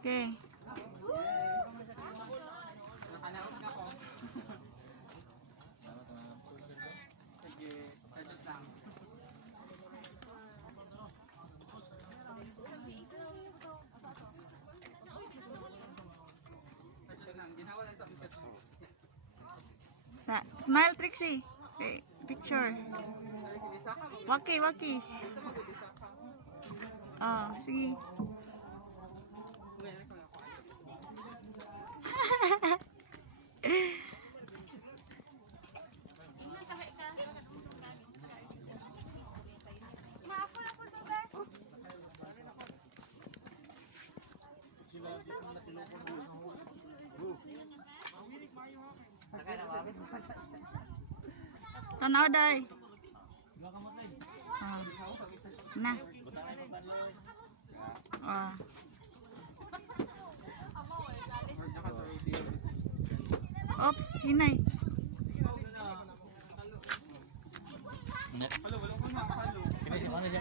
Okay. Nakanaot na ko. Sige, edit lang. Ito lang, ginawa lang sa picture. Smile, Trixie. Okay, picture. Waki, waki. Ah, sige. Tanaw day. Ah. Na. Ah. Oops, hinay. Halo, wala ko na. Halo.